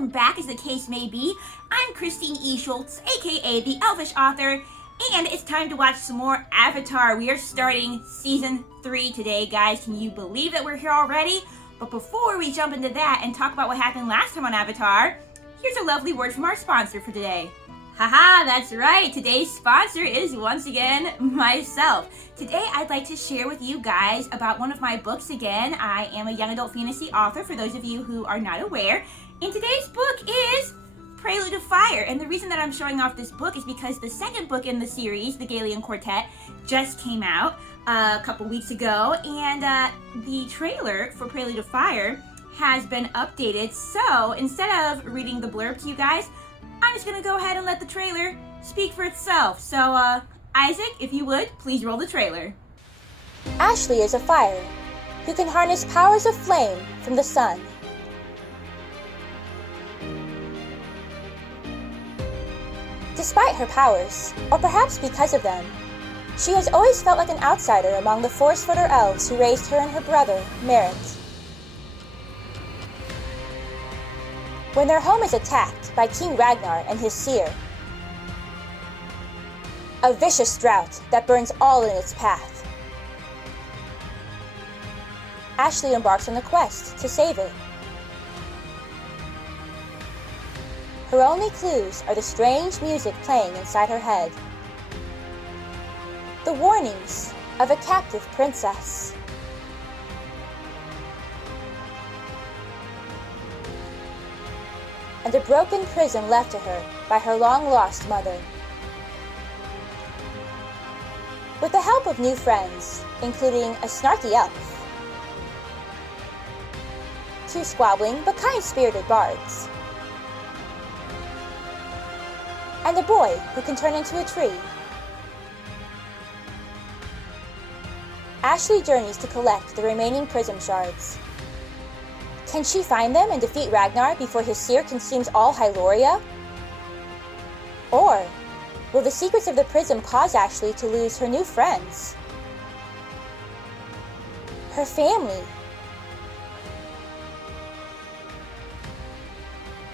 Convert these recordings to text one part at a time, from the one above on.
welcome back as the case may be. I'm Christine E. Schulze, aka the Elvish Author, and it's time to watch some more Avatar. We are starting Season 3 today, guys. Can you believe that we're here already? But before we jump into that and talk about what happened last time on Avatar, here's a lovely word from our sponsor for today. Haha, that's right. Today's sponsor is once again myself. Today I'd like to share with you guys about one of my books again. I am a young adult fantasy author, for those of you who are not aware. And today's book is Prelude of Fire. And the reason that I'm showing off this book is because the second book in the series, The Galleon Quartet, just came out a couple weeks ago. And the trailer for Prelude of Fire has been updated. So instead of reading the blurb to you guys, I'm just gonna go ahead and let the trailer speak for itself. So, Isaac, if you would, please roll the trailer. Ashley is a fire who can harness powers of flame from the sun. Despite her powers, or perhaps because of them, she has always felt like an outsider among the Force-footer elves who raised her and her brother, Merritt. When their home is attacked by King Ragnar and his seer, a vicious drought that burns all in its path, Ashley embarks on a quest to save it. Her only clues are the strange music playing inside her head, the warnings of a captive princess, and a broken prison left to her by her long-lost mother. With the help of new friends, including a snarky elf, two squabbling but kind-spirited bards, and a boy who can turn into a tree, Ashley journeys to collect the remaining prism shards. Can she find them and defeat Ragnar before his seer consumes all Hyloria? Or will the secrets of the prism cause Ashley to lose her new friends, her family,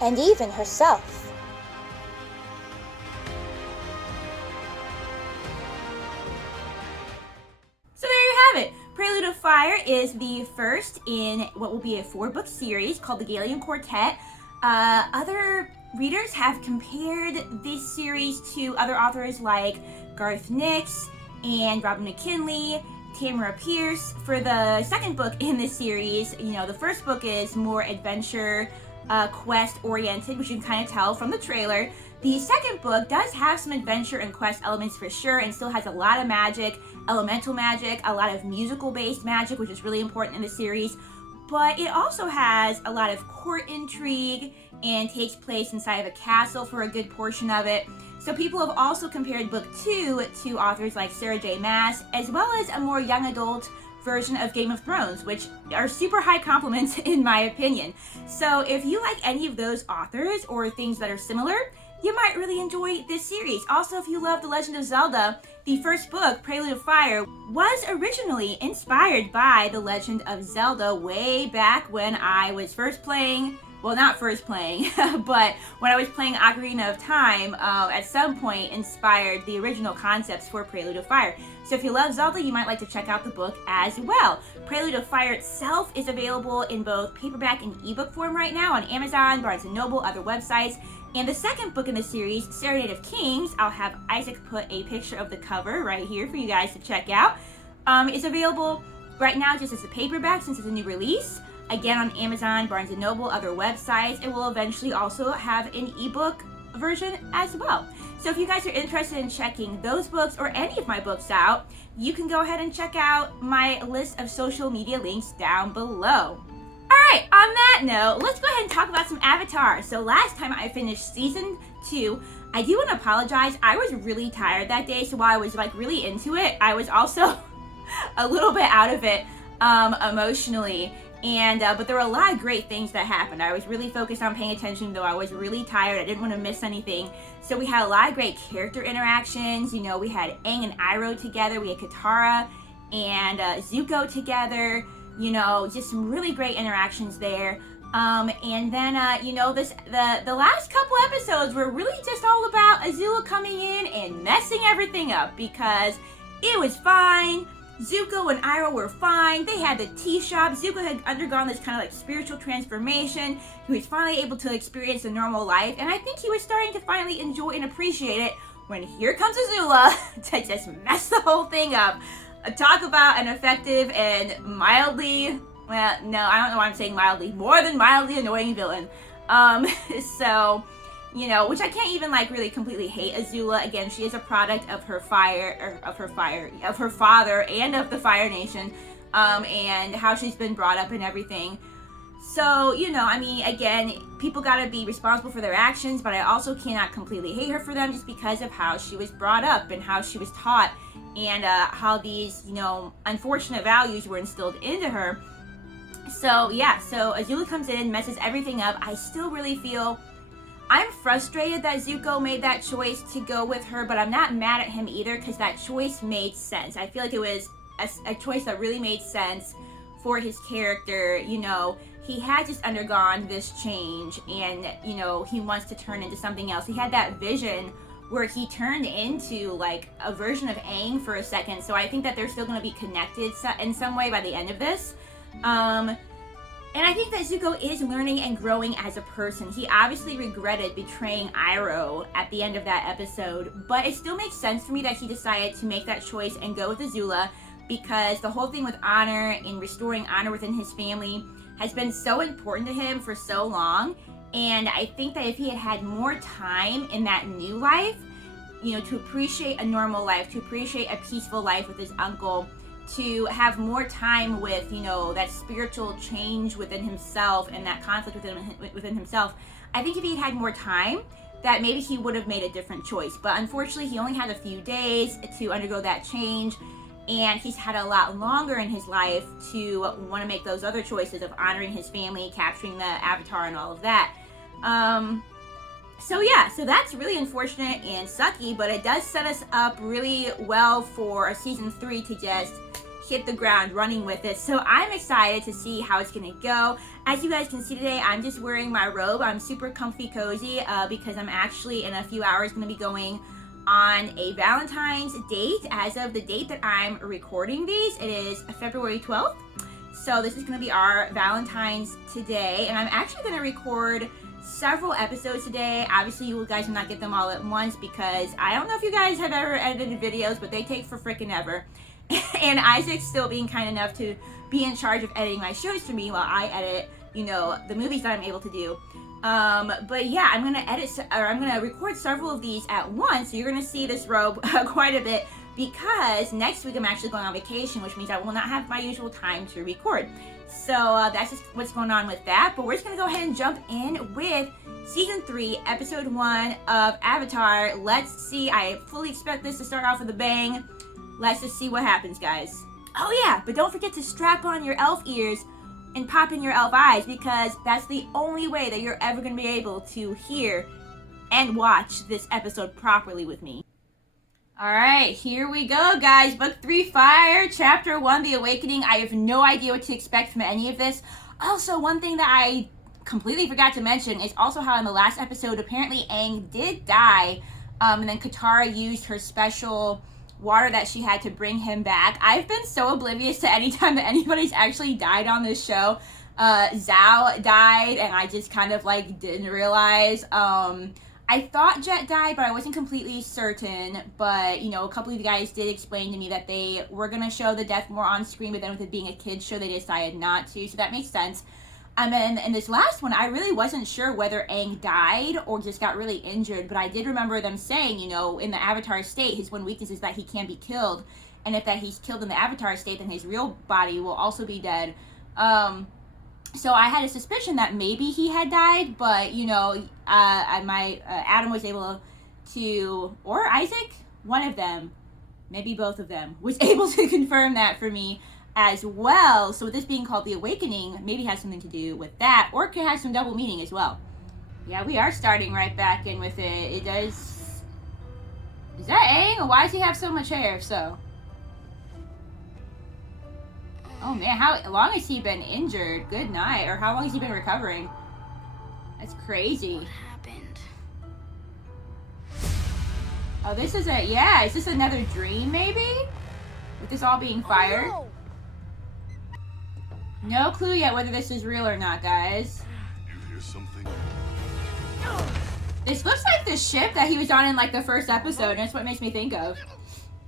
and even herself? So there you have it. Prelude of Fire is the first in what will be a 4-book series called The Galleon Quartet. Other readers have compared this series to other authors like Garth Nix and Robin McKinley, Tamara Pierce. For the second book in this series, the first book is more adventure, quest oriented, which you can kind of tell from the trailer. The second book does have some adventure and quest elements for sure, and still has a lot of magic, elemental magic, a lot of musical-based magic, which is really important in the series. But it also has a lot of court intrigue and takes place inside of a castle for a good portion of it. So people have also compared book 2 to authors like Sarah J. Maas, as well as a more young adult version of Game of Thrones, which are super high compliments in my opinion. So if you like any of those authors or things that are similar, you might really enjoy this series. Also, if you love The Legend of Zelda, the first book, Prelude of Fire, was originally inspired by The Legend of Zelda way back when I was first playing, well, not first playing, but when I was playing Ocarina of Time, at some point inspired the original concepts for Prelude of Fire. So if you love Zelda, you might like to check out the book as well. Prelude of Fire itself is available in both paperback and ebook form right now on Amazon, Barnes & Noble, other websites. And the second book in the series, Serenade of Kings, I'll have Isaac put a picture of the cover right here for you guys to check out, is available right now just as a paperback since it's a new release. Again, on Amazon, Barnes & Noble, other websites. It will eventually also have an ebook version as well. So if you guys are interested in checking those books or any of my books out, you can go ahead and check out my list of social media links down below. Alright, on that note, let's go ahead and talk about some Avatar. So last time I finished Season 2, I do want to apologize. I was really tired that day, so while I was really into it, I was also a little bit out of it emotionally. And but there were a lot of great things that happened. I was really focused on paying attention, though I was really tired. I didn't want to miss anything. So we had a lot of great character interactions. We had Aang and Iroh together. We had Katara and Zuko together. Just some really great interactions there. And then, the last couple episodes were really just all about Azula coming in and messing everything up because it was fine. Zuko and Iroh were fine. They had the tea shop. Zuko had undergone this kind of like spiritual transformation. He was finally able to experience a normal life, and I think he was starting to finally enjoy and appreciate it when here comes Azula to just mess the whole thing up. Talk about an effective and mildly, well, no, I don't know why I'm saying mildly, more than mildly annoying villain. So, which I can't even like really completely hate Azula. Again, she is a product of her of her father and of the Fire Nation, and how she's been brought up and everything. So, again, people gotta be responsible for their actions, but I also cannot completely hate her for them just because of how she was brought up and how she was taught and how these, unfortunate values were instilled into her. So, yeah, so Azula comes in, messes everything up. I still really feel I'm frustrated that Zuko made that choice to go with her, but I'm not mad at him either because that choice made sense. I feel like it was a choice that really made sense for his character. He had just undergone this change and, he wants to turn into something else. He had that vision where he turned into like a version of Aang for a second. So I think that they're still going to be connected in some way by the end of this. And I think that Zuko is learning and growing as a person. He obviously regretted betraying Iroh at the end of that episode, but it still makes sense for me that he decided to make that choice and go with Azula because the whole thing with honor and restoring honor within his family has been so important to him for so long. And I think that if he had had more time in that new life, to appreciate a normal life, to appreciate a peaceful life with his uncle, to have more time with, that spiritual change within himself and that conflict within himself, I think if he had more time, that maybe he would have made a different choice. But unfortunately, he only had a few days to undergo that change, and he's had a lot longer in his life to want to make those other choices of honoring his family, capturing the Avatar, and all of that. So that's really unfortunate and sucky, but it does set us up really well for a season 3 to just hit the ground running with it. So I'm excited to see how it's gonna go. As you guys can see today, I'm just wearing my robe. I'm super comfy cozy because I'm actually in a few hours gonna be going on a Valentine's date. As of the date that I'm recording these, it is February 12th. So this is gonna be our Valentine's today, and I'm actually gonna record several episodes today. Obviously, you guys will not get them all at once because I don't know if you guys have ever edited videos, but they take for freaking ever. And Isaac's still being kind enough to be in charge of editing my shows for me while I edit, the movies that I'm able to do. But yeah, I'm gonna record several of these at once. So you're gonna see this robe quite a bit because next week I'm actually going on vacation, which means I will not have my usual time to record. So that's just what's going on with that. But we're just gonna go ahead and jump in with season 3, episode 1 of Avatar. Let's see. I fully expect this to start off with a bang. Let's just see what happens, guys. Oh yeah, but don't forget to strap on your elf ears and pop in your elf eyes because that's the only way that you're ever going to be able to hear and watch this episode properly with me. Alright, here we go, guys. Book 3 Fire, Chapter 1, The Awakening. I have no idea what to expect from any of this. Also, one thing that I completely forgot to mention is also how in the last episode, apparently Aang did die, and then Katara used her special water that she had to bring him back. I've been so oblivious to any time that anybody's actually died on this show. Zhao died, and I just kind of didn't realize. I thought Jet died, but I wasn't completely certain. But a couple of you guys did explain to me that they were gonna show the death more on screen, but then with it being a kids show, they decided not to. So that makes sense. And then in this last one, I really wasn't sure whether Aang died or just got really injured, but I did remember them saying, in the Avatar state, his one weakness is that he can be killed, and if that he's killed in the Avatar state, then his real body will also be dead. So I had a suspicion that maybe he had died, but, Adam was able to, or Isaac, one of them, maybe both of them, was able to confirm that for me as well. So with this being called The Awakening, maybe has something to do with that, or it could have some double meaning as well. Yeah, we are starting right back in with it. It does... Is that Aang? Or why does he have so much hair, if so? Oh man, how long has he been injured? Good night. Or how long has he been recovering? That's crazy. What happened? Oh, this is is this another dream maybe? With this all being fired? Oh, No clue yet whether this is real or not, guys. You hear something? This looks like the ship that he was on in like the first episode, and that's what it makes me think of.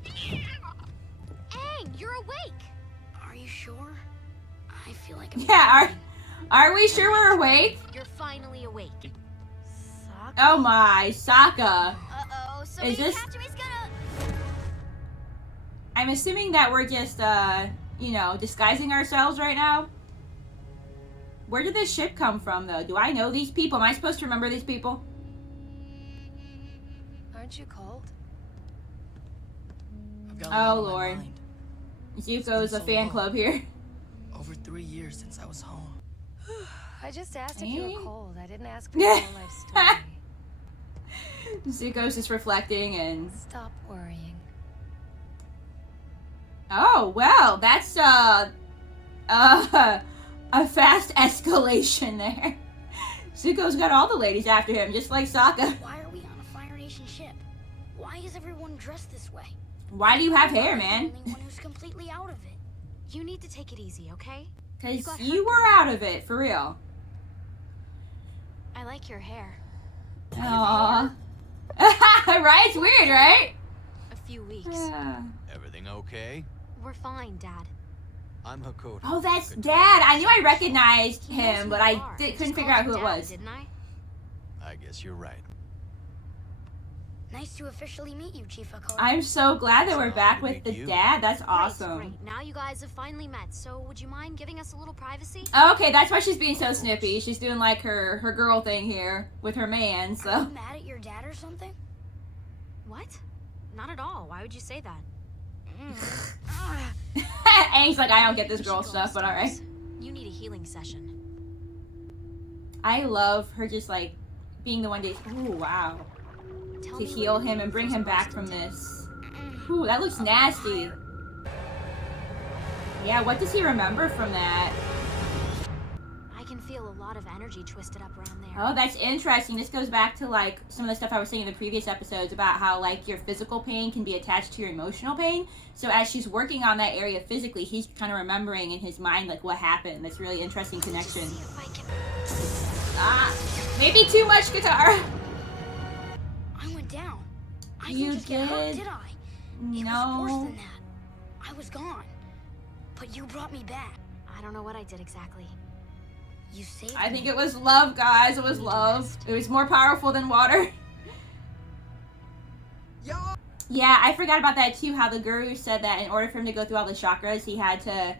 Aang, you're awake. Are you sure? I feel like I'm Yeah, are we sure we're awake? You're finally awake. Sokka? Oh my, Sokka. Uh-oh, so Is this- Katara's gonna... I'm assuming that we're just, you know, disguising ourselves right now. Where did this ship come from, though? Do I know these people? Am I supposed to remember these people? Aren't you cold? I've got a lot Oh, on my Lord. mind. Zuko's a so fan long. club here. Over 3 years since I was home. I just asked if you Eh? were cold. I didn't ask for your whole life story. Zuko's just reflecting and... Stop worrying. Oh, well, that's, a fast escalation there. Zuko's got all the ladies after him, just like Sokka. Why are we on a Fire Nation ship? Why is everyone dressed this way? Why do you have hair, I'm man? the only one who's completely out of it. You need to take it easy, okay? Because got you hurt. were out of it, for real. I like your hair. Aww. Right? It's weird, right? A few weeks. Yeah. Everything okay? We're fine, Dad. I'm Hakoda. Oh, that's Katara. Dad. I knew I recognized He knows him, who but you I are. couldn't Just figure out called who it you Dad, was. Didn't I? I guess you're right. Nice to officially meet you, Chief Hakoda. I'm so glad that we're So back to with meet the you. dad. That's Great, awesome. Great. Now you guys have finally met, so would you mind giving us a little privacy? Okay, that's why she's being so snippy. She's doing like her girl thing here with her man, Are so. you mad at your dad or something? What? Not at all. Why would you say that? Aang's like, I don't get this We girl should go stuff, but alright. upstairs. You need a healing session. I love her just like being the one to, ooh, wow. Tell To me heal what him and bring him back from instead. this. Ooh, that looks nasty. Yeah, what does he remember from that? I can feel a lot of energy twisted up around there. Oh, that's interesting. This goes back to like some of the stuff I was saying in the previous episodes about how like your physical pain can be attached to your emotional pain. So as she's working on that area physically, he's kind of remembering in his mind like what happened. That's really interesting connection. Just see if I can... Ah, maybe too much Katara. I went down. I You didn't just get hurt, did? did I? It was worse No. than that. I was gone. But you brought me back. I don't know what I did exactly. You saved I me. think it was love, guys. It was love. It was more powerful than water. Yeah, I forgot about that too, how the guru said that in order for him to go through all the chakras, he had to,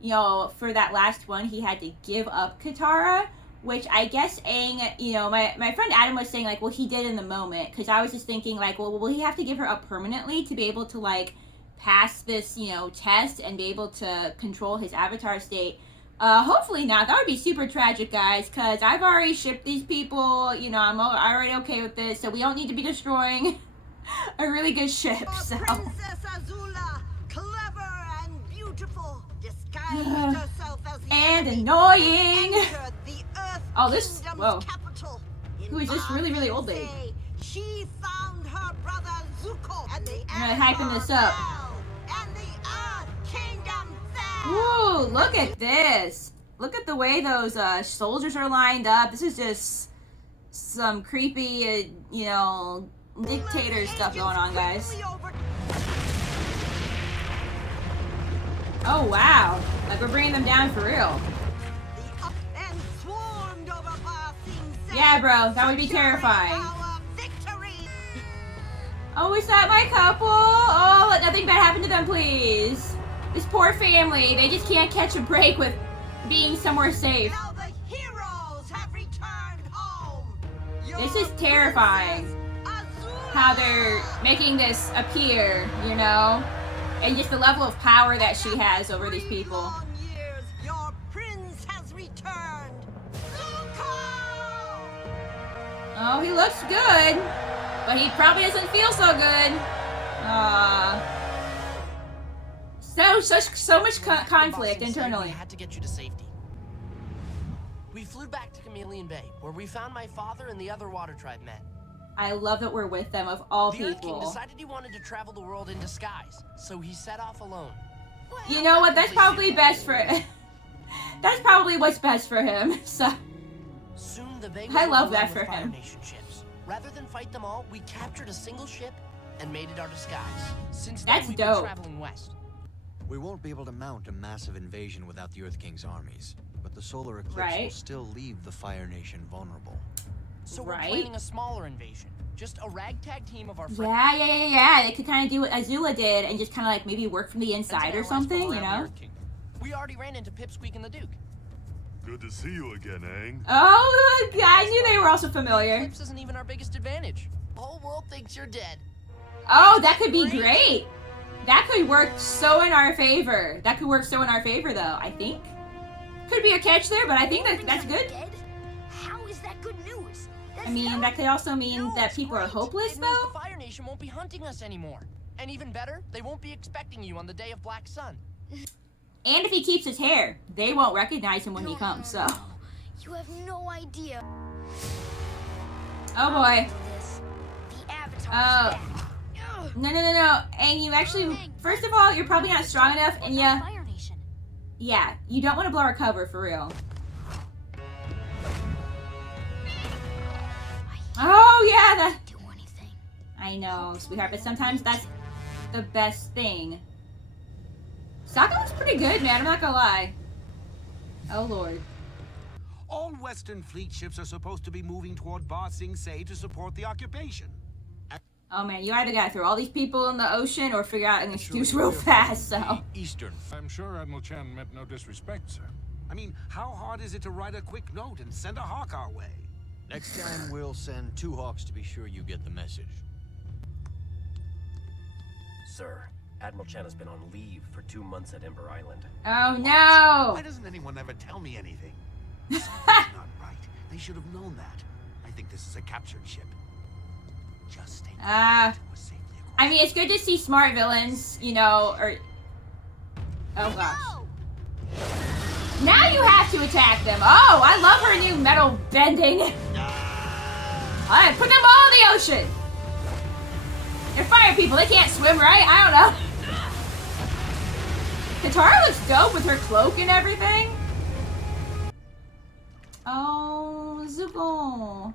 you know, for that last one, he had to give up Katara, which I guess Aang, you know, my friend Adam was saying, like, well, he did in the moment, because I was just thinking, like, well, will he have to give her up permanently to be able to, like, pass this, you know, test and be able to control his avatar state? Hopefully not. That would be super tragic, guys, because I've already shipped these people, you know, I'm already okay with this, so we don't need to be destroying a really good ship, so. Princess Azula, clever and beautiful, disguised herself as the And enemy, annoying! entered the Earth Oh, this- Kingdom's whoa. capital. In Who is this really, really old lady? Say, she found her brother Zuko, and the I'm really hyping this up. fell, and the Earth Kingdom fell. Ooh, look at this. Look at the way those soldiers are lined up. This is just some creepy, you know, dictator stuff going on, guys. Quickly over- Oh, wow. Like, we're bringing them down for real. the up and swarmed over Ba Sing Se, Yeah, bro, that would be securing terrifying. our victory. Oh, is that my couple? Oh, let nothing bad happen to them, please. This poor family, they just can't catch a break with being somewhere safe. Now the heroes have returned home. This is terrifying. How they're making this appear, you know? And just the level of power that she has over these people. Long years, your prince has returned. Zuko! Oh, he looks good. But he probably doesn't feel so good. So much Back in conflict Ba Sing Se, internally. We had to get you to safety. We flew back to Chameleon Bay, where we found my father and the other water tribe men. I love that we're with them of all The Earth King people. decided he wanted to travel the world in disguise, so he set off alone. You know what? That's probably best for. That's probably what's best for him. So Soon the bay I was love that overrun with for Fire him. Nation ships. Rather than fight them all, we captured a single ship and made it our disguise. Since then, That's we've dope. been traveling west. We won't be able to mount a massive invasion without the Earth King's armies, but the solar eclipse will Right. still leave the Fire Nation vulnerable. So Right. we're planning a smaller invasion. Just a ragtag team of our friends. Yeah. They could kind of do what Azula did and just kind of like maybe work from the inside or something, you know? We already ran into Pipsqueak and the Duke. Good to see you again, Aang. Oh, I knew they were also familiar. Eclipse isn't even our biggest advantage. The whole world thinks you're dead. Oh, that could be great. That could work so in our favor. That could work so in our favor, though, I think. Could be a catch there, but I think that's good. Dead? How is that good news? I mean, that could also mean that people are hopeless, It means though. the Fire Nation won't be hunting us anymore. And even better, they won't be expecting you on the day of Black Sun. And if he keeps his hair, they won't recognize him when he comes, so. You have no idea. Oh, boy. This. The Avatar's Oh. back. Ugh. No. And you actually, first of all, you're probably not strong enough, and yeah, Fire Nation. yeah, you don't want to blow our cover, for real. Oh, yeah, that. Do anything. I know, sweetheart, but sometimes that's the best thing. Sokka looks pretty good, man, I'm not gonna lie. Oh, Lord. All Western fleet ships are supposed to be moving toward Ba Sing Se to support the occupation. Oh, man, you either gotta throw all these people in the ocean or figure out an excuse real fast, so. Eastern. I'm sure Admiral Chan meant no disrespect, sir. I mean, how hard is it to write a quick note and send a hawk our way? Next time we'll send 2 hawks to be sure you get the message. Sir, Admiral Chan has been on leave for 2 months at Ember Island. Oh, no! Why doesn't anyone ever tell me anything? Something's not right. They should have known that. I think this is a captured ship. Just stay to a safely across. I mean, it's good to see smart villains, you know, or... Oh, gosh. Now you have to attack them. Oh, I love her new metal bending. Alright, put them all in the ocean. They're fire people. They can't swim, right? I don't know. Katara looks dope with her cloak and everything. Oh, Zuko.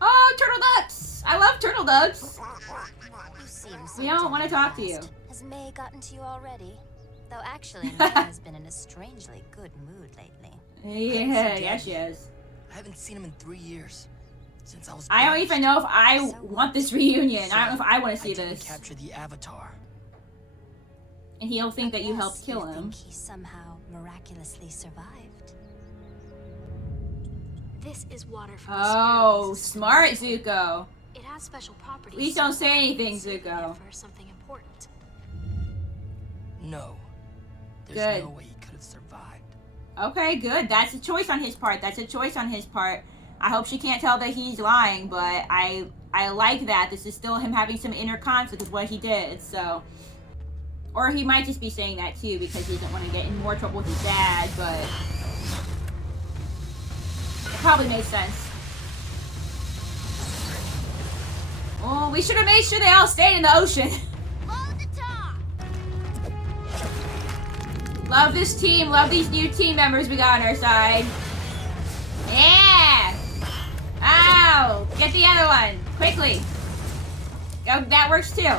Oh, turtle ducks. I love turtle ducks. You seem We don't want to talk to you. Has May gotten to you already? Though actually, May has been in a strangely good mood lately. Yeah, she is. I haven't seen him in 3 years. Since I was I don't banished. even know if I want this reunion. I don't know if I want to see I didn't this. capture the Avatar. And he'll think that you helped Yes, kill him. think he somehow miraculously survived. This is water from Oh, smart Zuko. It has special properties. Please don't say anything, Zuko. For something important. No. There's Good. no way he could have survived. Okay, good. That's a choice on his part. I hope she can't tell that he's lying, but I like that. This is still him having some inner conflict with what he did, so. Or he might just be saying that too because he doesn't want to get in more trouble with his dad, but it probably makes sense. Oh, we should have made sure they all stayed in the ocean. Load the top! Love this team. Love these new team members we got on our side. Yeah! Ow! Get the other one. Quickly. Oh, that works too.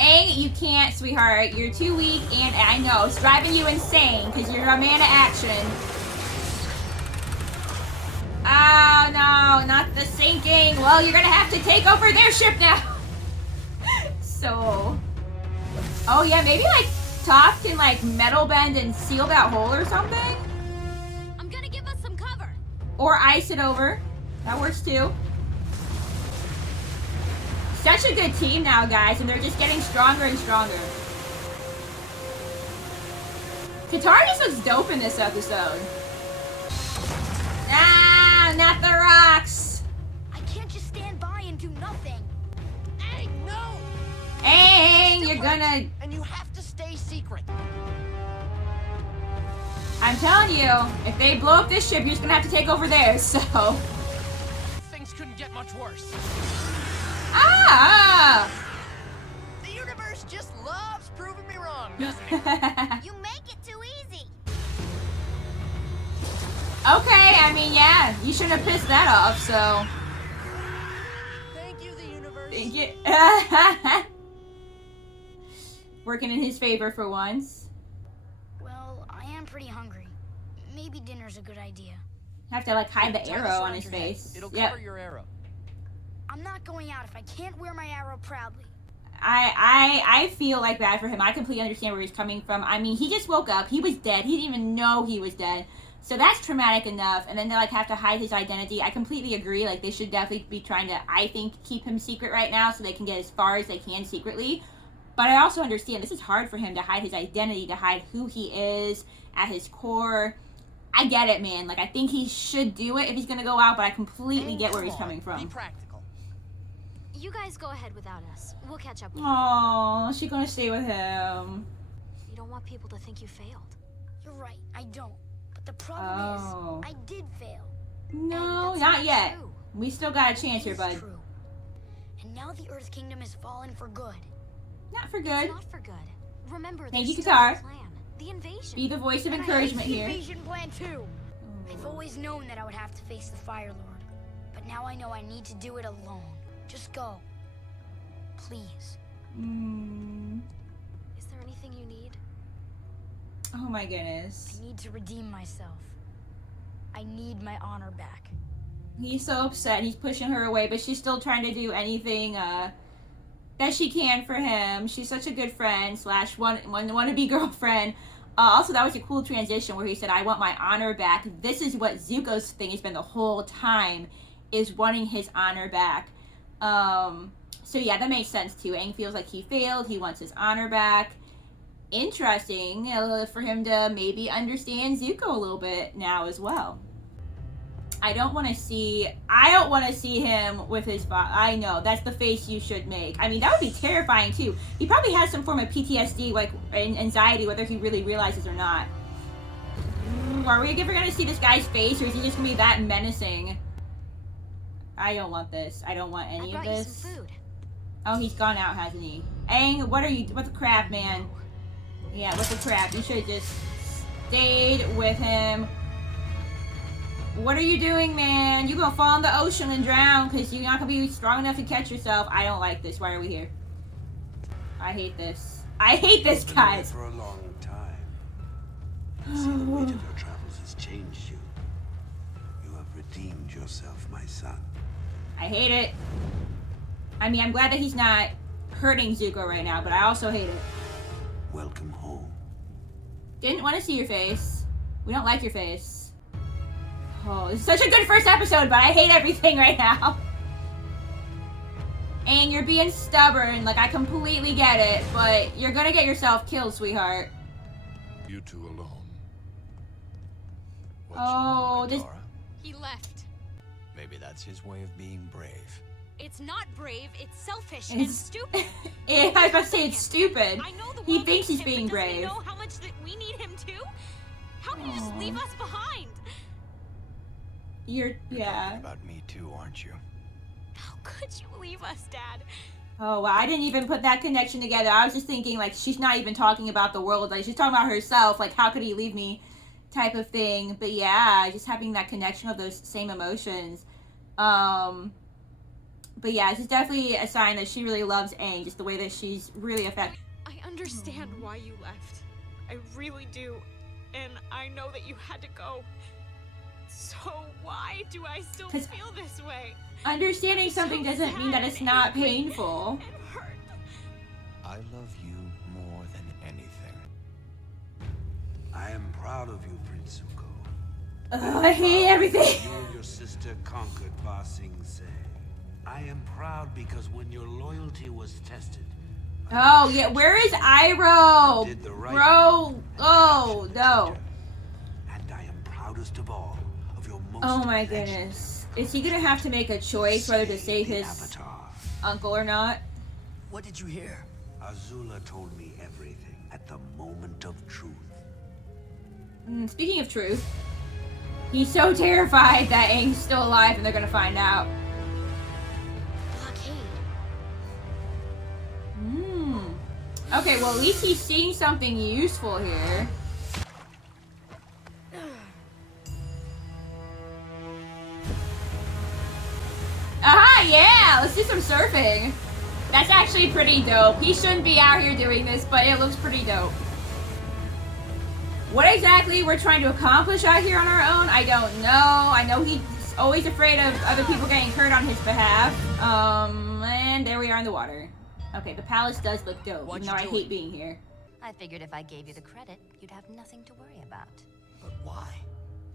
Aang, you can't, sweetheart. You're too weak, and I know. It's driving you insane, because you're a man of action. Oh, no. Not the sinking. Well, you're going to have to take over their ship now. So... Oh, yeah, maybe, like, Toph can, like, metal bend and seal that hole or something? I'm gonna give us some cover. Or ice it over. That works, too. Such a good team now, guys, and they're just getting stronger and stronger. Katara just looks dope in this episode. Ah, not the rocks. I can't just stand by and do nothing. Hey, no! Aang, you're gonna... And you have to stay secret. I'm telling you, if they blow up this ship, you're just gonna have to take over theirs, so... Things couldn't get much worse. Ah! The universe just loves proving me wrong, doesn't it? You make it too easy. Okay, I mean, yeah, you shouldn't have pissed that off, so... Thank you, the universe. Thank you. Working in his favor for once. Well, I am pretty hungry. Maybe dinner's a good idea. Have to, like, hide the Tie arrow this on around his your head. face. It'll Yep. cover your arrow. I'm not going out if I can't wear my arrow proudly. I feel like bad for him. I completely understand where he's coming from. I mean, he just woke up. He was dead. He didn't even know he was dead. So that's traumatic enough. And then they, like, have to hide his identity. I completely agree. Like, they should definitely be trying to, I think, keep him secret right now so they can get as far as they can secretly. But I also understand this is hard for him to hide his identity, to hide who he is at his core. I get it, man. Like, I think he should do it if he's gonna go out, but I completely get where he's coming Be from. practical. You guys go ahead without us. We'll catch up with you. Aww, she's gonna stay with him. You don't want people to think you failed. You're right, I don't. But the problem Oh. is, I did fail. No, And that's not yet. true. We still got a chance here, It's bud. true. And now the Earth Kingdom is fallen for good. Not for It's good. not for good. Remember, Thank there's you, still a Katara. plan. The invasion. Be the voice of And encouragement I hate here. the invasion plan too. I've always known that I would have to face the Fire Lord, but now I know I need to do it alone. Just go, please. Is there anything you need? Oh my goodness. I need to redeem myself. I need my honor back. He's so upset. He's pushing her away, but she's still trying to do anything that she can for him. She's such a good friend slash wannabe girlfriend. Also, that was a cool transition where he said, I want my honor back. This is what Zuko's thing has been the whole time, is wanting his honor back. So yeah, that makes sense too. Aang feels like he failed. He wants his honor back. Interesting for him to maybe understand Zuko a little bit now as well. I don't want to see him with his I know, that's the face you should make. I mean, that would be terrifying too. He probably has some form of PTSD, like anxiety, whether he really realizes or not. Are we ever going to see this guy's face, or is he just going to be that menacing? I don't want this. I don't want any of this. Some food. Oh, he's gone out, hasn't he? Aang, what the crap, man? Yeah, what the crap? You should have just stayed with him. What are you doing, man? You're gonna fall in the ocean and drown because you're not gonna be strong enough to catch yourself. I don't like this. Why are we here? I hate this. I hate this, guys. For a long time. See, the weight of your travels has changed you. You have redeemed yourself, my son. I hate it. I mean, I'm glad that he's not hurting Zuko right now, but I also hate it. Welcome home. Didn't want to see your face. We don't like your face. Oh, this is such a good first episode, but I hate everything right now. And you're being stubborn, like I completely get it, but you're gonna get yourself killed, sweetheart. You two alone. Oh, this... He left. Maybe that's his way of being brave. It's not brave, it's selfish and stupid. Yeah, I was about to say it's stupid. I know the He world thinks needs he's him, being but does he brave. know how much that we need him too? How can you just leave us behind? You're, Talking yeah. about me too, aren't you? How could you leave us, Dad? Oh, wow, I didn't even put that connection together. I was just thinking, like, she's not even talking about the world. Like, she's talking about herself. Like, how could he leave me type of thing. But yeah, just having that connection of those same emotions. But yeah, it's definitely a sign that she really loves Aang, just the way that she's really affected. I understand why you left. I really do. And I know that you had to go. So why do I still feel this way? Understanding something doesn't mean that it's not painful. It hurt. I love you more than anything. I am proud of you, Prince Zuko. I hate everything. You and your sister conquered Ba Sing Se. I am proud because when your loyalty was tested. Oh yeah, where is Iroh? Did the right Bro, thing oh and no. And I am proudest of all of your most Oh my affectionate goodness. Is he gonna have to make a choice whether to save his Avatar. uncle or not? What did you hear? Azula told me everything at the moment of truth. Speaking of truth, he's so terrified that Aang's still alive and they're gonna find out. Blockade. Okay, well at least he's seeing something useful here. Aha, yeah! Let's do some surfing. That's actually pretty dope. He shouldn't be out here doing this, but it looks pretty dope. What exactly we're trying to accomplish out here on our own, I don't know. I know he's always afraid of other people getting hurt on his behalf. And there we are in the water. Okay, the palace does look dope, even though I hate being here. I figured if I gave you the credit, you'd have nothing to worry about. But why?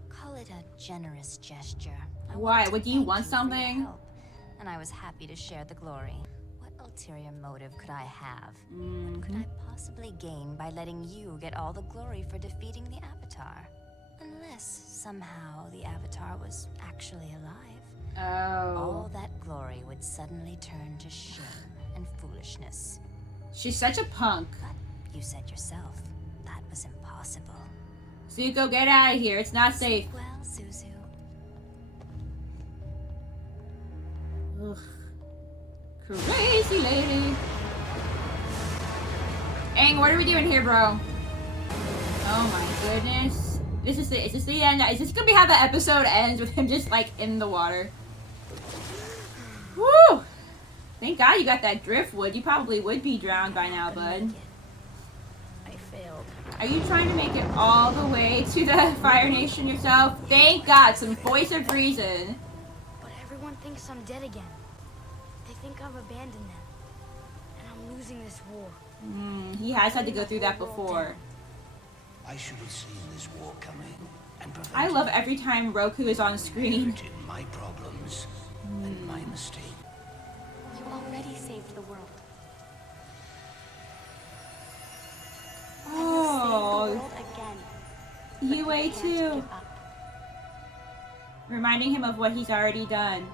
Call it a generous gesture. Why? What, do you want something? Help, and I was happy to share the glory. What ulterior motive could I have? What could I possibly gain by letting you get all the glory for defeating the Avatar? Unless somehow the Avatar was actually alive. Oh. All that glory would suddenly turn to shame and foolishness. She's such a punk. But you said yourself, that was impossible. Zuko, get out of here. It's not safe. Well, Zuzu. Ugh. Crazy lady. Aang, what are we doing here, bro? Oh my goodness. Is this the end? Is this gonna be how the episode ends with him just like in the water? Woo! Thank God you got that driftwood. You probably would be drowned by now, bud. I failed. Are you trying to make it all the way to the Fire Nation yourself? Thank God, some voice of reason. But everyone thinks I'm dead again. They think I've abandoned them. And I'm losing this war. He has had to go through that before. I should have seen this war coming and prevented. I love every time Roku is on screen. Inherited my problems and my mistake. You already saved the world. Oh, Saved the world again. Yue too. Reminding him of what he's already done.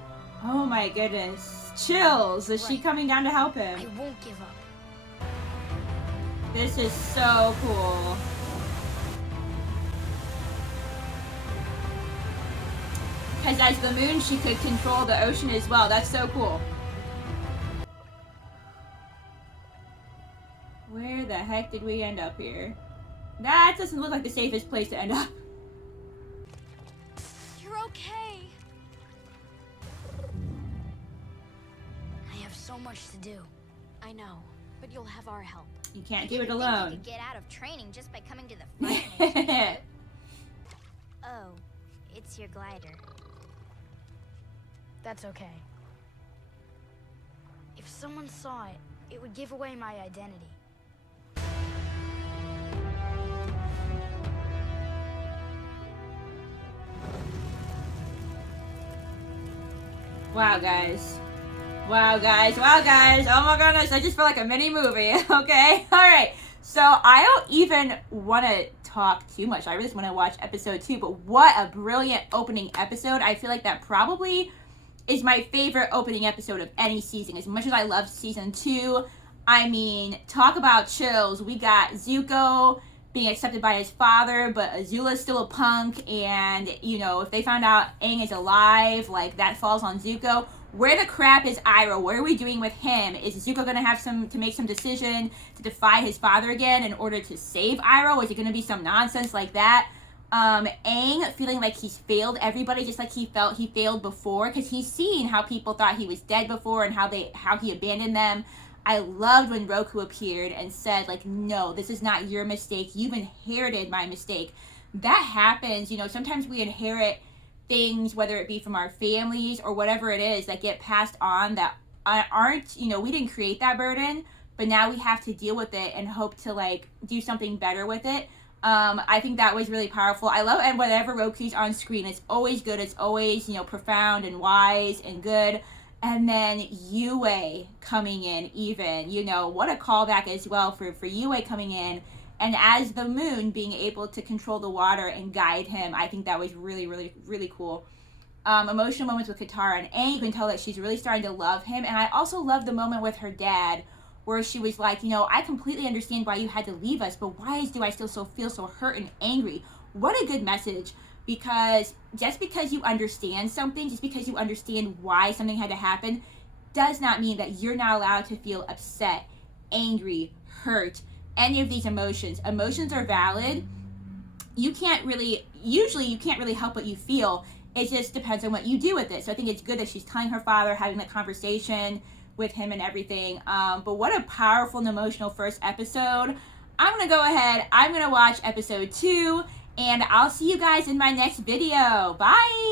Oh my goodness. Chills. Is she coming down to help him? I won't give up. This is so cool. Because as the moon, she could control the ocean as well. That's so cool. Where the heck did we end up here? That doesn't look like the safest place to end up. You're okay. I have so much to do. I know, but you'll have our help. You can't do it You alone. could get out of training just by coming to the Fire Nation. Oh, it's your glider. That's okay. If someone saw it, it would give away my identity. Wow, guys. Wow, guys. Wow, guys. Oh my goodness. I just feel like a mini movie. Okay. All right. So I don't even want to talk too much. I really just want to watch episode 2. But what a brilliant opening episode. I feel like that probably is my favorite opening episode of any season. As much as I love season 2, I mean, talk about chills. We got Zuko being accepted by his father, but Azula's still a punk, and, you know, if they found out Aang is alive, like, that falls on Zuko. Where the crap is Iroh? What are we doing with him? Is Zuko gonna have to make some decision to defy his father again in order to save Iroh? Is it gonna be some nonsense like that? Aang feeling like he's failed everybody, just like he felt he failed before, because he's seen how people thought he was dead before and how he abandoned them. I loved when Roku appeared and said, like, no, this is not your mistake. You've inherited my mistake. That happens. You know, sometimes we inherit things, whether it be from our families or whatever it is, that get passed on that aren't, you know, we didn't create that burden, but now we have to deal with it and hope to, like, do something better with it. I think that was really powerful. I love, and whenever Roku's on screen, it's always good. It's always, you know, profound and wise and good. And then Yue coming in, even, you know, what a callback as well for Yue coming in. And as the moon, being able to control the water and guide him, I think that was really, really, really cool. Emotional moments with Katara and Aang, you can tell that she's really starting to love him. And I also love the moment with her dad where she was like, I completely understand why you had to leave us, but why do I still feel so hurt and angry? What a good message, because just because you understand something, just because you understand why something had to happen, does not mean that you're not allowed to feel upset, angry, hurt, any of these emotions. Emotions are valid. You can't really help what you feel. It just depends on what you do with it. So I think it's good that she's telling her father, having that conversation with him and everything. But what a powerful and emotional first episode. I'm going to go ahead. I'm going to watch episode 2. And I'll see you guys in my next video. Bye!